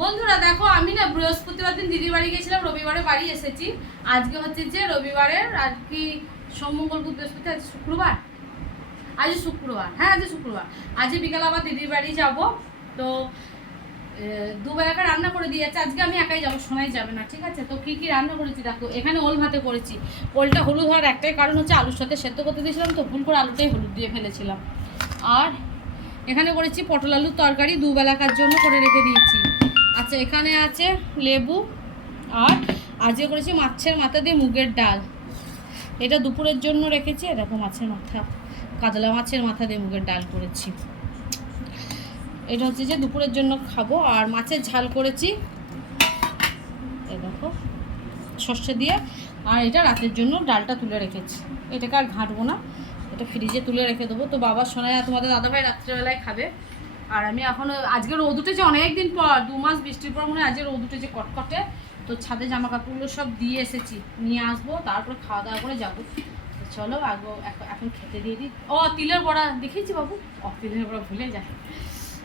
বন্ধুরা দেখো, আমি না বৃহস্পতিবার দিন দিদির বাড়ি গেছিলাম, রবিবারে বাড়ি এসেছি। আজকে হচ্ছে যে রবিবারের আর কি, সোম মঙ্গল বুধ বৃহস্পতি, আজ শুক্রবার। আজ শুক্রবার, হ্যাঁ আজ শুক্রবার। আজ বিকাল আবার দিদির বাড়ি যাব। তো দুবেলাকে রান্না করে দিয়েছে। আজকে আমি একাই যাবো, শোনাই যাবে না, ঠিক আছে? তো কি কি রান্না করেছি দেখো। এখানে ওল ভাতে করেছি। ওলটা হলুদ হওয়ার একটাই কারণ হচ্ছে আলুর সাথে সেদ্ধ করতে দিয়েছিলাম, তো ভুল করে আলুটাই হলুদ দিয়ে ফেলেছিলাম। আর এখানে করেছি পটল আলুর তরকারি, দুবেলাকার জন্য করে রেখে দিয়েছি। আচ্ছা, এখানে আছে লেবু। আর আজকে করেছি মাছের মাথা দিয়ে মুগের ডাল। এটা দুপুরের জন্য রেখেছি। দেখো মাছের মাথা, কাতলা মাছের মাথা দিয়ে মুগের ডাল করেছি। এটা হচ্ছে যে দুপুরের জন্য খাবো। আর মাছের ঝাল করেছি, এই দেখো সর্ষে দিয়ে। আর এটা রাতের জন্য ডালটা তুলে রেখেছি। এটাকে আর ঘাঁটবো না, এটা ফ্রিজে তুলে রেখে দেবো। তো বাবা শোনায় তোমাদের দাদাভাই রাত্রেবেলায় খাবে। আর আমি এখন আজকে রোদ উঠেছে অনেক দিন পর, 2 মাস বৃষ্টির পর মনে হয় আজকে রোদ উঠেছে কটকটে। তো ছাদে জামা কাপড়গুলো সব দিয়ে এসেছি, নিয়ে আসবো, তারপরে খাওয়া দাওয়া করে যাবো। চলো আগে এখন খেতে দিয়ে দিই। ও তিলের বড়া দেখিয়েছি বাবু, তিলের বড়া ভুলে যায়।